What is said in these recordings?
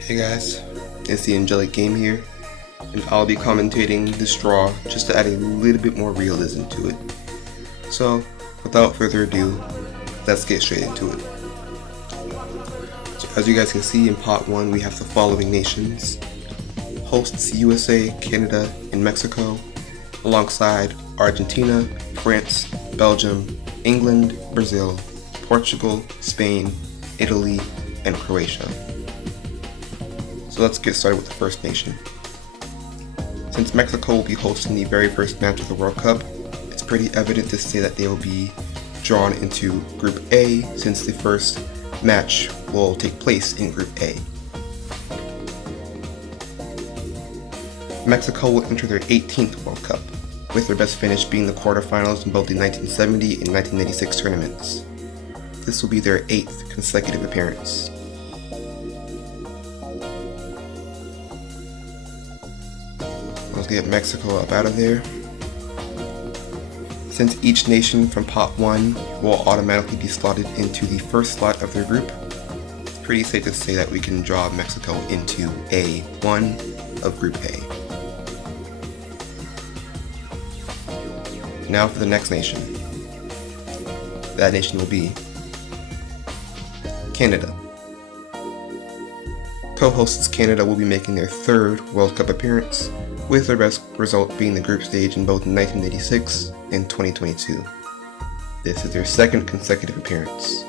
Hey guys, it's the Angelic Game here, and I'll be commentating this draw just to add a little bit more realism to it. So, without further ado, let's get straight into it. So, as you guys can see in pot 1, we have the following nations: hosts USA, Canada, and Mexico, alongside Argentina, France, Belgium, England, Brazil, Portugal, Spain, Italy, and Croatia. So let's get started with the first nation. Since Mexico will be hosting the very first match of the World Cup, it's pretty evident to say that they will be drawn into Group A, since the first match will take place in Group A. Mexico will enter their 18th World Cup, with their best finish being the quarterfinals in both the 1970 and 1986 tournaments. This will be their 8th consecutive appearance. Let's get Mexico up out of there. Since each nation from pot 1 will automatically be slotted into the first slot of their group, it's pretty safe to say that we can draw Mexico into A1 of Group A. Now for the next nation. That nation will be Canada. Co-hosts Canada will be making their 3rd World Cup appearance, with their best result being the group stage in both 1986 and 2022. This is their 2nd consecutive appearance.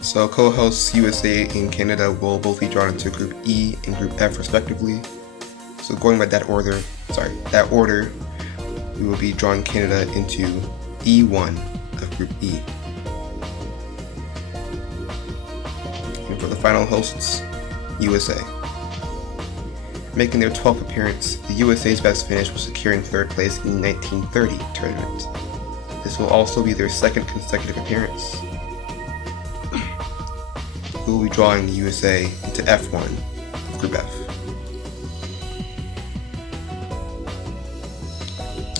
So co-hosts USA and Canada will both be drawn into Group E and Group F respectively. So going by that order, we will be drawing Canada into E1 of Group E. And for the final hosts, USA. Making their 12th appearance, the USA's best finish was securing 3rd place in the 1930 tournament. This will also be their 2nd consecutive appearance. We will be drawing the USA into F1 of Group F.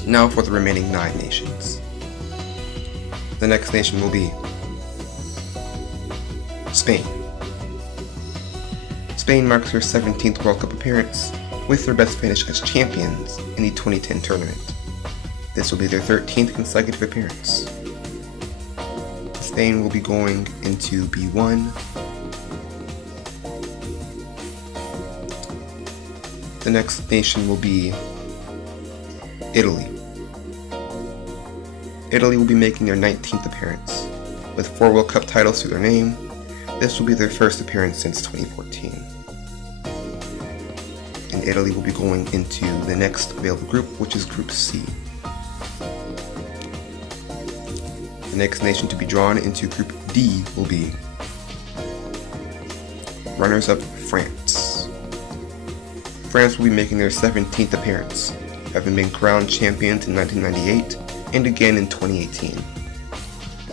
Now for the remaining 9 nations. The next nation will be Spain. Spain marks their 17th World Cup appearance, with their best finish as champions in the 2010 tournament. This will be their 13th consecutive appearance. Spain will be going into B1. The next nation will be Italy. Italy will be making their 19th appearance. With 4 World Cup titles to their name, this will be their 1st appearance since 2014. And Italy will be going into the next available group, which is Group C. The next nation to be drawn into Group D will be runners-up France. France will be making their 17th appearance, having been crowned champions in 1998 and again in 2018.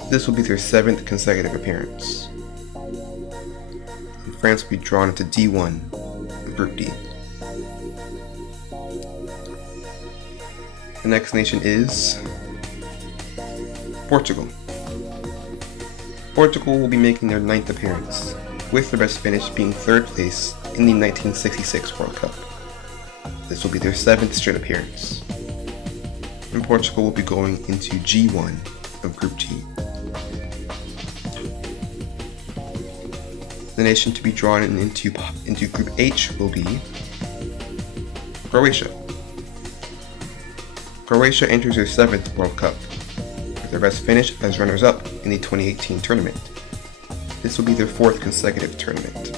This will be their 7th consecutive appearance. And France will be drawn into D1 of Group D. The next nation is Portugal. Portugal will be making their 9th appearance, with their best finish being 3rd place in the 1966 World Cup. This will be their 7th straight appearance. And Portugal will be going into G1 of Group G. The nation to be drawn into Group H will be Croatia. Croatia enters their 7th World Cup, with their best finish as runners-up in the 2018 tournament. This will be their 4th consecutive tournament.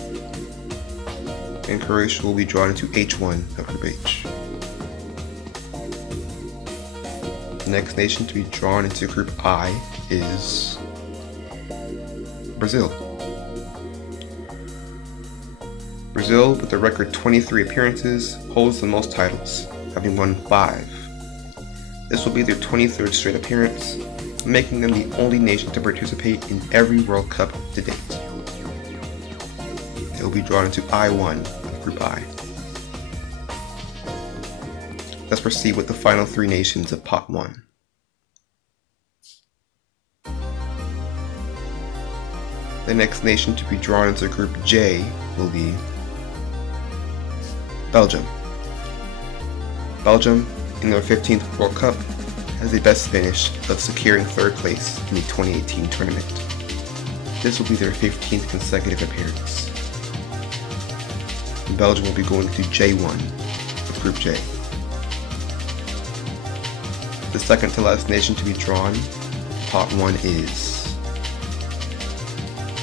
And Croatia will be drawn into H1 of Group H. The next nation to be drawn into Group I is Brazil. Brazil, with a record 23 appearances, holds the most titles, having won 5. This will be their 23rd straight appearance, making them the only nation to participate in every World Cup to date. They will be drawn into I1 of Group I. Let's proceed with the final 3 nations of Pot 1. The next nation to be drawn into Group J will be Belgium. Belgium, in their 15th World Cup, has the best finish of securing 3rd place in the 2018 tournament. This will be their 15th consecutive appearance. And Belgium will be going to J1 of Group J. The second to last nation to be drawn, Pot 1 is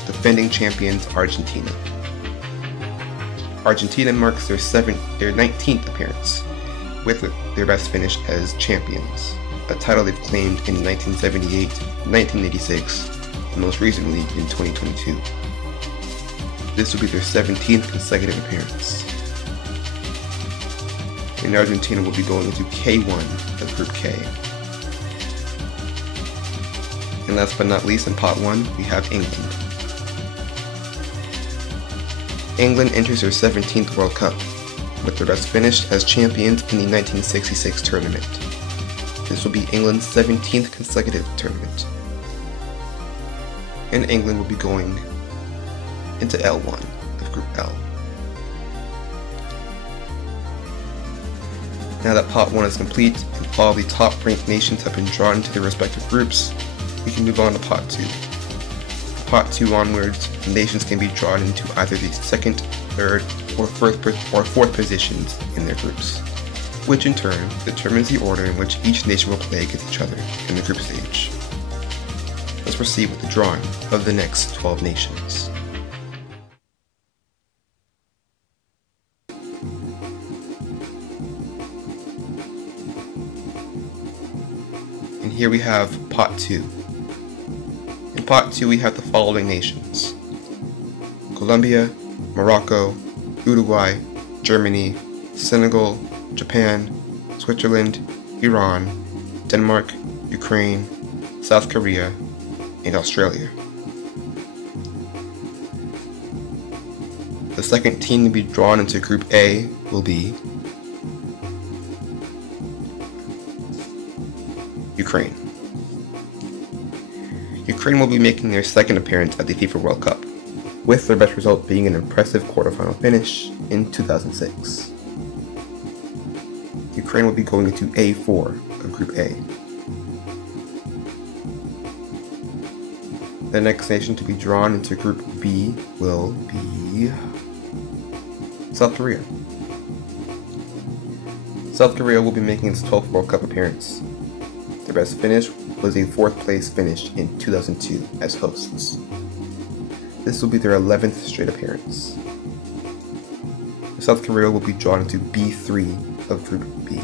defending champions Argentina. Argentina marks their 19th appearance, with their best finish as champions, a title they've claimed in 1978, 1986, and most recently in 2022. This will be their 17th consecutive appearance. And Argentina will be going into K1 of Group K. And last but not least, in Pot 1, we have England. England enters their 17th World Cup, with their best finish as champions in the 1966 tournament. This will be England's 17th consecutive tournament. And England will be going into L1 of Group L. Now that Pot 1 is complete and all the top-ranked nations have been drawn into their respective groups, we can move on to Pot 2. Pot 2 onwards, nations can be drawn into either the 2nd, 3rd, or 4th positions in their groups, which in turn determines the order in which each nation will play against each other in the group stage. Let's proceed with the drawing of the next 12 nations. And here we have Pot 2. In Pot 2 we have the following nations: Colombia, Morocco, Uruguay, Germany, Senegal, Japan, Switzerland, Iran, Denmark, Ukraine, South Korea, and Australia. The second team to be drawn into Group A will be Ukraine. Ukraine will be making their 2nd appearance at the FIFA World Cup, with their best result being an impressive quarterfinal finish in 2006. Ukraine will be going into A4 of Group A. The next nation to be drawn into Group B will be South Korea. South Korea will be making its 12th World Cup appearance. Their best finish was a 4th place finish in 2002 as hosts. This will be their 11th straight appearance. South Korea will be drawn into B3 of Group B.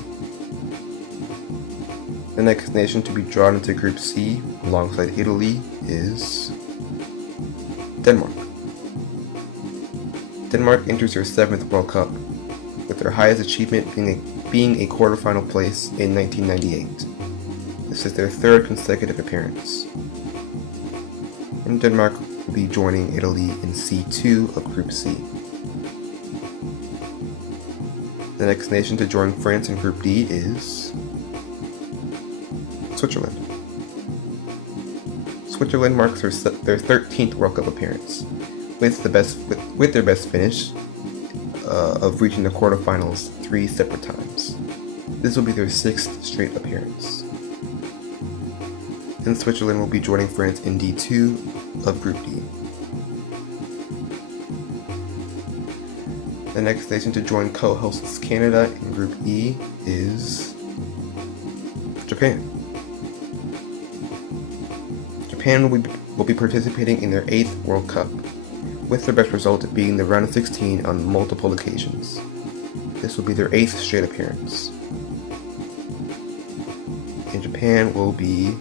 The next nation to be drawn into Group C alongside Italy is Denmark. Denmark enters their 7th World Cup, with their highest achievement being a quarterfinal place in 1998. This is their 3rd consecutive appearance. And Denmark will be joining Italy in C2 of Group C. The next nation to join France in Group D is Switzerland. Switzerland marks their 13th World Cup appearance, with their best finish of reaching the quarterfinals 3 separate times. This will be their 6th straight appearance. And Switzerland will be joining France in D2 of Group D. The next nation to join co-hosts Canada in Group E is Japan. Japan will be participating in their 8th World Cup, with their best result being the round of 16 on multiple occasions. This will be their 8th straight appearance. And Japan will be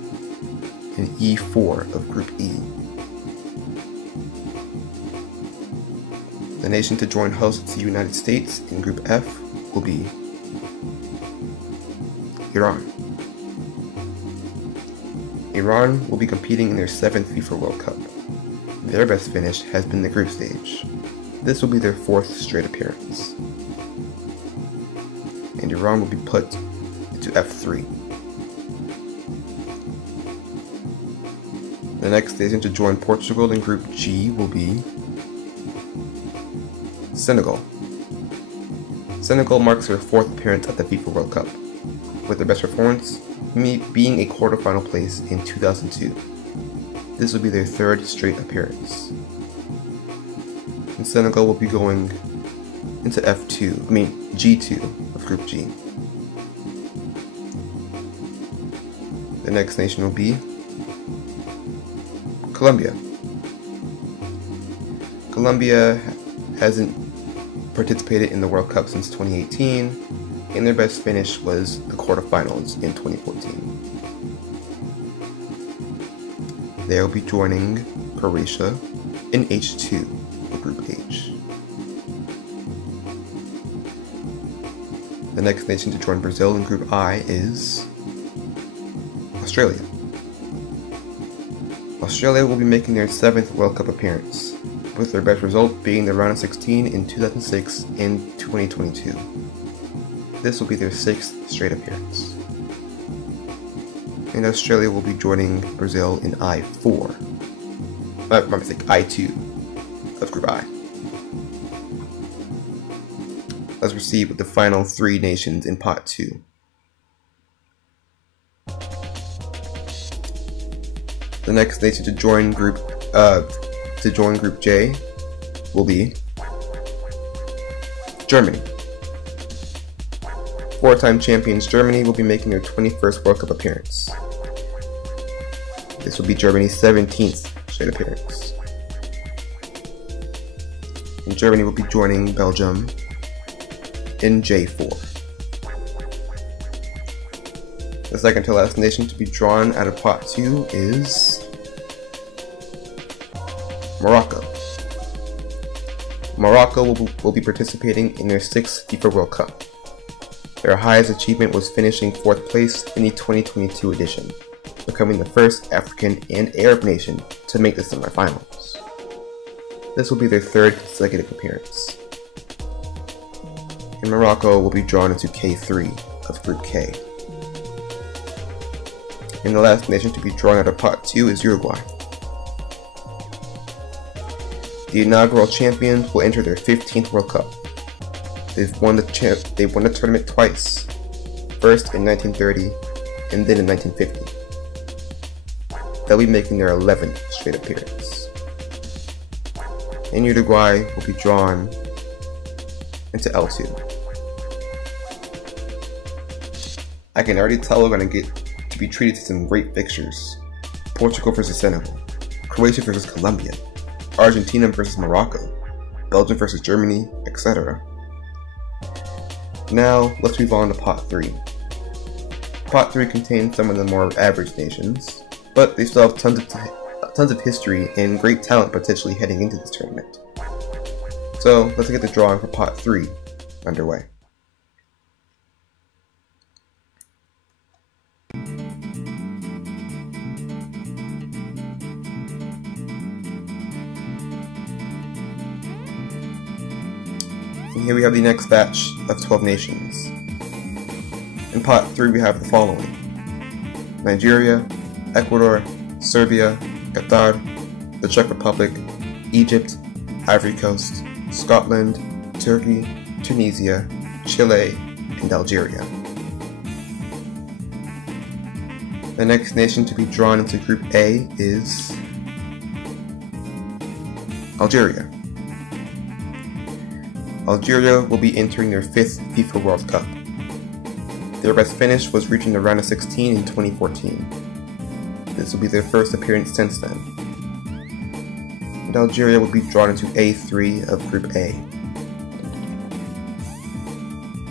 in E4 of Group E. The nation to join hosts the United States in Group F will be Iran. Iran will be competing in their 7th FIFA World Cup. Their best finish has been the group stage. This will be their 4th straight appearance. And Iran will be put into F3. The next nation to join Portugal in Group G will be Senegal. Senegal marks their 4th appearance at the FIFA World Cup, with their best performance being a quarterfinal place in 2002. This will be their 3rd straight appearance. And Senegal will be going into G2 of Group G. The next nation will be Colombia. Colombia hasn't participated in the World Cup since 2018, and their best finish was the quarterfinals in 2014. They will be joining Croatia in H2 of Group H. The next nation to join Brazil in Group I is Australia. Australia will be making their 7th World Cup appearance, with their best result being the round of 16 in 2006 and 2022. This will be their 6th straight appearance. And Australia will be joining Brazil in I2 of Group I. Let's proceed with the final 3 nations in Pot 2. The next nation to join Group J will be Germany. 4-time champions Germany will be making their 21st World Cup appearance. This will be Germany's 17th straight appearance. And Germany will be joining Belgium in J4. The second to last nation to be drawn out of Pot 2 is Morocco. Morocco will be participating in their 6th FIFA World Cup. Their highest achievement was finishing 4th place in the 2022 edition, becoming the first African and Arab nation to make the semifinals. This will be their 3rd consecutive appearance. And Morocco will be drawn into K3 of Group K. And the last nation to be drawn out of Pot 2 is Uruguay. The inaugural champions will enter their 15th World Cup. They've won the tournament twice, first in 1930 and then in 1950. They'll be making their 11th straight appearance. And Uruguay will be drawn into L2. I can already tell we're going to get to be treated to some great fixtures. Portugal versus Senegal, Croatia versus Colombia, Argentina versus Morocco, Belgium versus Germany, etc. Now, let's move on to Pot 3. Pot 3 contains some of the more average nations, but they still have tons of history and great talent potentially heading into this tournament. So, let's get the drawing for Pot 3 underway. And here we have the next batch of 12 nations. In Pot 3 we have the following: Nigeria, Ecuador, Serbia, Qatar, the Czech Republic, Egypt, Ivory Coast, Scotland, Turkey, Tunisia, Chile, and Algeria. The next nation to be drawn into Group A is Algeria. Algeria will be entering their 5th FIFA World Cup. Their best finish was reaching the round of 16 in 2014. This will be their first appearance since then. And Algeria will be drawn into A3 of Group A.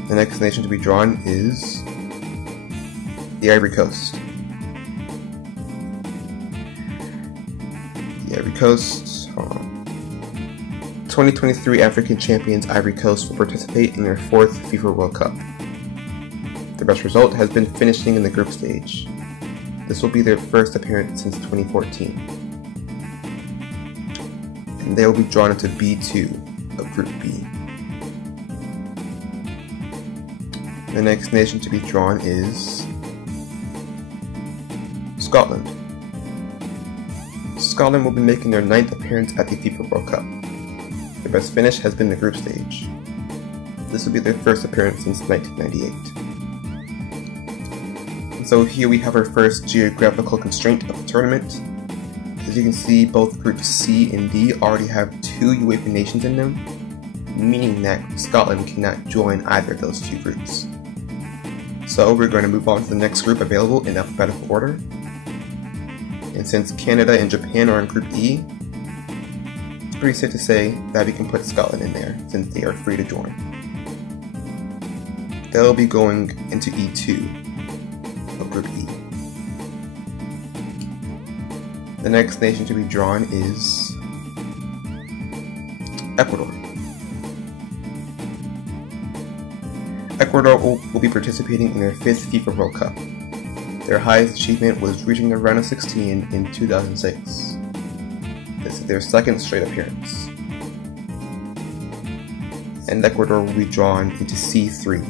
The next nation to be drawn is the Ivory Coast. The Ivory Coast, 2023 African champions Ivory Coast will participate in their 4th FIFA World Cup. Their best result has been finishing in the group stage. This will be their first appearance since 2014. And they will be drawn into B2 of Group B. The next nation to be drawn is Scotland. Scotland will be making their 9th appearance at the FIFA World Cup. Their best finish has been the group stage. This will be their first appearance since 1998. And so here we have our first geographical constraint of the tournament. As you can see, both groups C and D already have 2 UEFA nations in them, meaning that Scotland cannot join either of those 2 groups. So we're going to move on to the next group available in alphabetical order. And since Canada and Japan are in Group E, it's pretty safe to say that we can put Scotland in there since they are free to join. They'll be going into E2 of Group E. The next nation to be drawn is Ecuador. Ecuador will be participating in their 5th FIFA World Cup. Their highest achievement was reaching the round of 16 in 2006. This is their 2nd straight appearance. And Ecuador will be drawn into C3.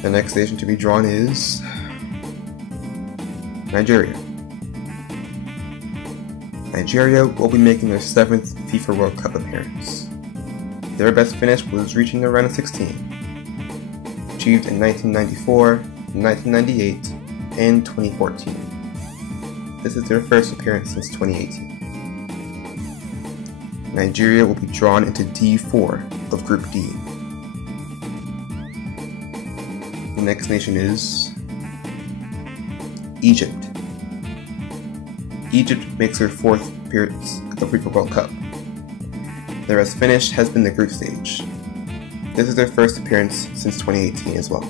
The next nation to be drawn is Nigeria. Nigeria will be making their 7th FIFA World Cup appearance. Their best finish was reaching the round of 16. Achieved in 1994, 1998, and 2014. This is their first appearance since 2018. Nigeria will be drawn into D4 of Group D. The next nation is Egypt. Egypt makes their 4th appearance at the FIFA World Cup. Their best finish has been the group stage. This is their first appearance since 2018 as well.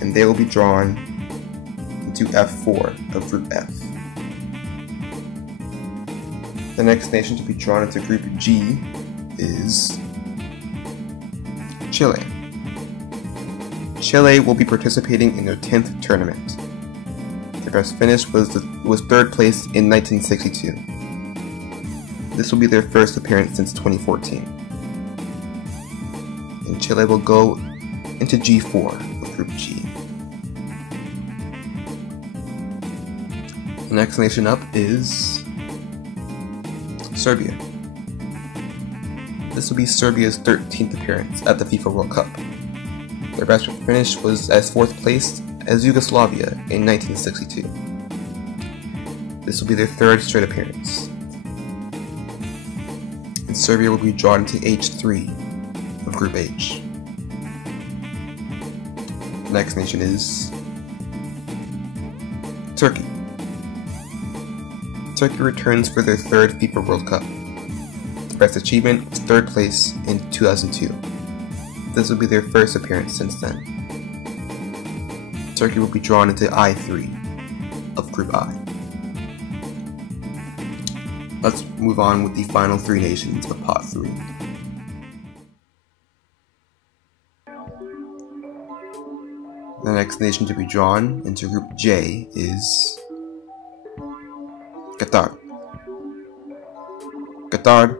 And they will be drawn into F4 of Group F. The next nation to be drawn into Group G is Chile. Chile will be participating in their 10th tournament. Their best finish was 3rd place in 1962. This will be their first appearance since 2014. And Chile will go into G4 of Group G. The next nation up is Serbia. This will be Serbia's 13th appearance at the FIFA World Cup. Their best finish was as 4th place as Yugoslavia in 1962. This will be their 3rd straight appearance. And Serbia will be drawn into H3 of Group H. The next nation is Turkey. Turkey returns for their 3rd FIFA World Cup. Their best achievement was 3rd place in 2002. This will be their first appearance since then. Turkey will be drawn into I3 of Group I. Let's move on with the final 3 nations of Pot 3. The next nation to be drawn into Group J is Qatar. Qatar,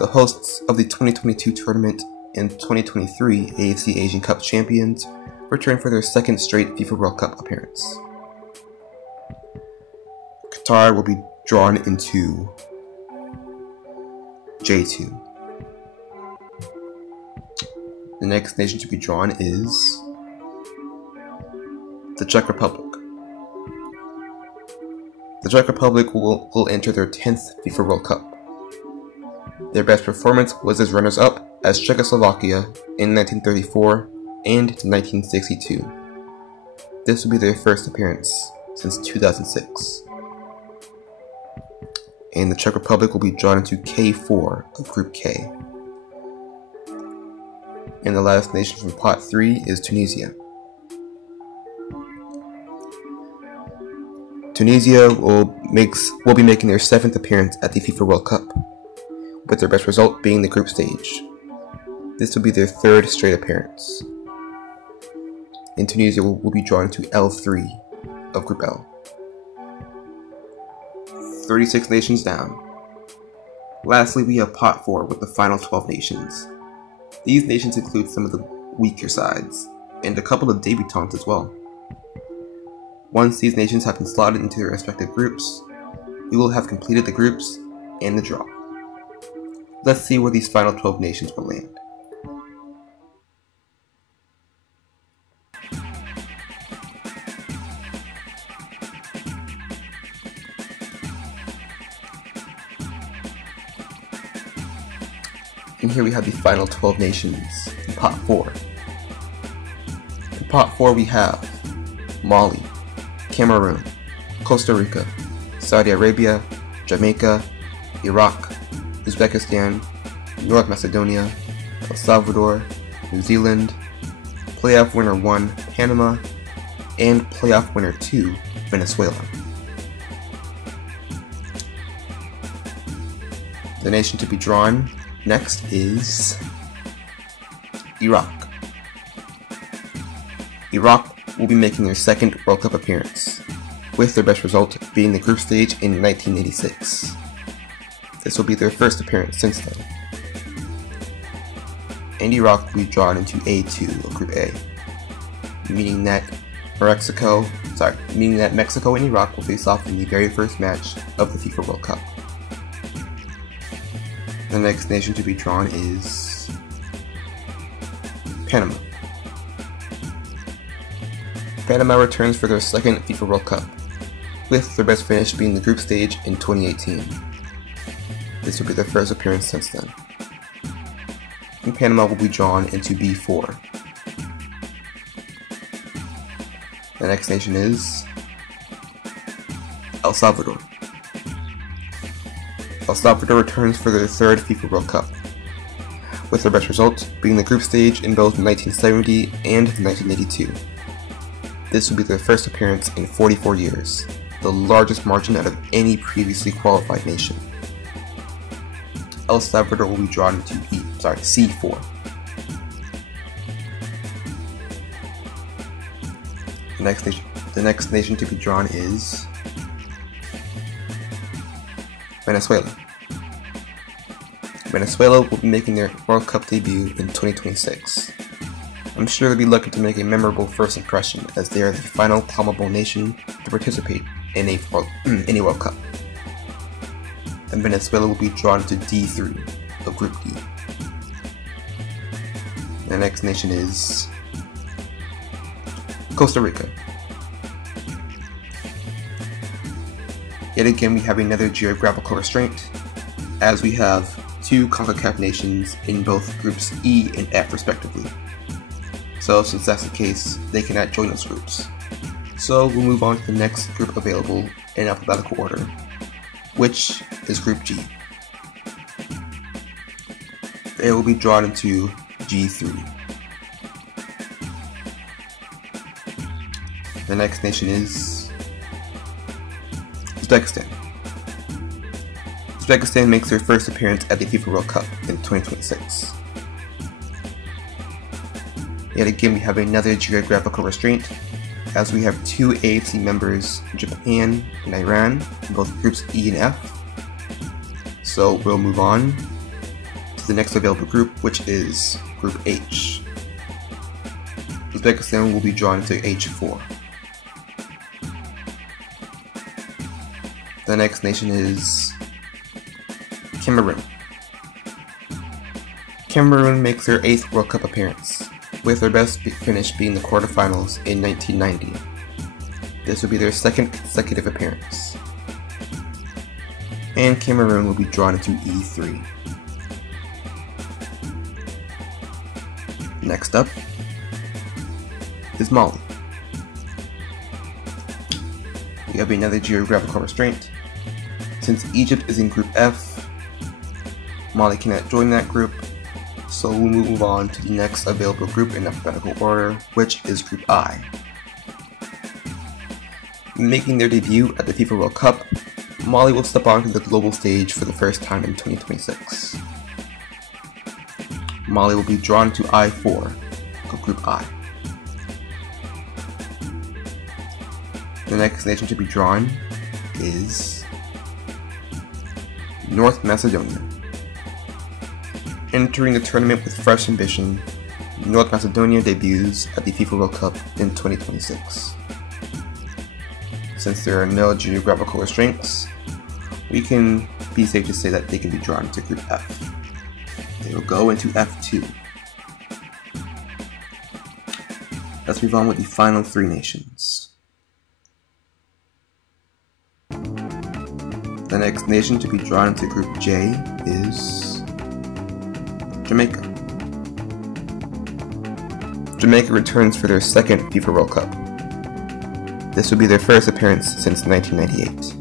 the hosts of the 2022 tournament and 2023 AFC Asian Cup champions, return for their 2nd straight FIFA World Cup appearance. Qatar will be drawn into J2. The next nation to be drawn is the Czech Republic. The Czech Republic will enter their 10th FIFA World Cup. Their best performance was as runners-up as Czechoslovakia in 1934 and 1962. This will be their first appearance since 2006. And the Czech Republic will be drawn into K4 of Group K. And the last nation from Pot 3 is Tunisia. Tunisia will be making their 7th appearance at the FIFA World Cup, with their best result being the group stage. This will be their 3rd straight appearance. And Tunisia will be drawn to L3 of Group L. 36 nations down. Lastly, we have Pot 4 with the final 12 nations. These nations include some of the weaker sides, and a couple of debutantes as well. Once these nations have been slotted into their respective groups, we will have completed the groups and the draw. Let's see where these final 12 nations will land. And here we have the final 12 nations in Pot 4. In Pot 4 we have Mali, Cameroon, Costa Rica, Saudi Arabia, Jamaica, Iraq, Uzbekistan, North Macedonia, El Salvador, New Zealand, Playoff Winner 1, Panama, and Playoff Winner 2, Venezuela. The nation to be drawn next is Iraq. Iraq will be making their second World Cup appearance, with their best result being the group stage in 1986. This will be their first appearance since then. And Iraq will be drawn into A2 of Group A, meaning that Mexico and Iraq will face off in the very first match of the FIFA World Cup. The next nation to be drawn is Panama. Panama returns for their second FIFA World Cup, with their best finish being the group stage in 2018. This will be their first appearance since then. And Panama will be drawn into B4. The next nation is El Salvador. El Salvador returns for their third FIFA World Cup, with their best result being the group stage in both 1970 and 1982. This will be their first appearance in 44 years, the largest margin out of any previously qualified nation. El Salvador will be drawn into C4. The next nation to be drawn is Venezuela. Venezuela will be making their World Cup debut in 2026. I'm sure they'll be looking to make a memorable first impression, as they are the final CONMEBOL nation to participate in a World Cup. And Venezuela will be drawn to D3 of Group D. The next nation is Costa Rica. Yet again, we have another geographical restraint, as we have two CONCACAF nations in both Groups E and F respectively. So since that's the case, they cannot join those groups. So we'll move on to the next group available in alphabetical order, which is Group G. They will be drawn into G3. The next nation is Uzbekistan. Uzbekistan makes their first appearance at the FIFA World Cup in 2026. Yet again, we have another geographical restraint, as we have two AFC members, Japan and Iran, in both Groups E and F. So we'll move on to the next available group, which is Group H. Uzbekistan will be drawn into H4. The next nation is Cameroon. Cameroon makes their 8th World Cup appearance, with their best finish being the quarterfinals in 1990. This will be their second consecutive appearance. And Cameroon will be drawn into E3. Next up is Mali. We have another geographical restraint. Since Egypt is in Group F, Mali cannot join that group, so we'll move on to the next available group in alphabetical order, which is Group I. Making their debut at the FIFA World Cup, Mali will step onto the global stage for the first time in 2026. Mali will be drawn to I4 of Group I. The next nation to be drawn is North Macedonia. Entering the tournament with fresh ambition, North Macedonia debuts at the FIFA World Cup in 2026. Since there are no geographical restraints, we can be safe to say that they can be drawn into Group F. They will go into F2. Let's move on with the final three nations. The next nation to be drawn into Group J is Jamaica. Jamaica returns for their second FIFA World Cup. This will be their first appearance since 1998.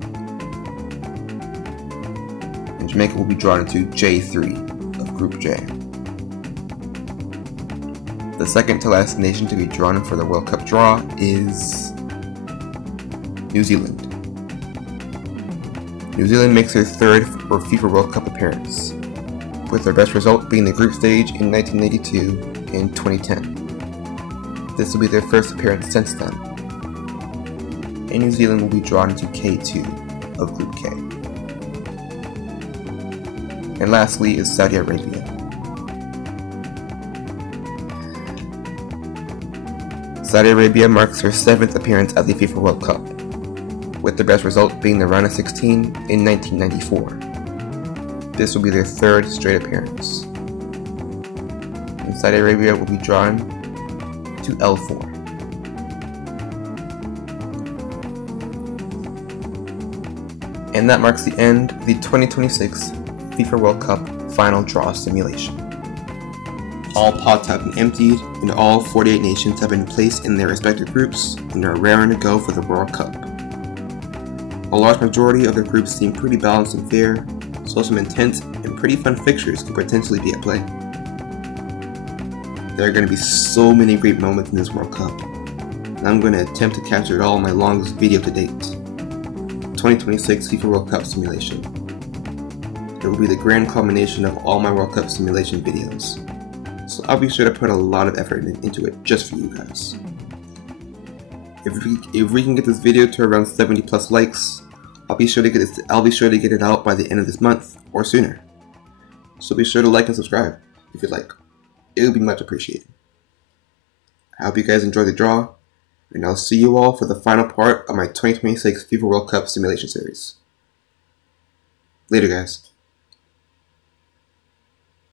And Jamaica will be drawn into J3 of Group J. The second to last nation to be drawn for the World Cup draw is New Zealand. New Zealand makes their third FIFA World Cup appearance, with their best result being the group stage in 1982 and 2010. This will be their first appearance since then. And New Zealand will be drawn into K2 of Group K. And lastly is Saudi Arabia. Saudi Arabia marks their 7th appearance at the FIFA World Cup, with their best result being the round of 16 in 1994. This will be their third straight appearance. And Saudi Arabia will be drawn to L4. And that marks the end of the 2026 FIFA World Cup final draw simulation. All pots have been emptied, and all 48 nations have been placed in their respective groups and are raring to go for the World Cup. A large majority of the groups seem pretty balanced and fair, so some intense and pretty fun fixtures could potentially be at play. There are going to be so many great moments in this World Cup, and I'm going to attempt to capture it all in my longest video to date. 2026 FIFA World Cup simulation. It will be the grand culmination of all my World Cup simulation videos, so I'll be sure to put a lot of effort into it just for you guys. If we can get this video to around 70 plus likes, I'll be sure to get it out by the end of this month or sooner. So be sure to like and subscribe if you'd like. It would be much appreciated. I hope you guys enjoy the draw, and I'll see you all for the final part of my 2026 FIFA World Cup simulation series. Later, guys.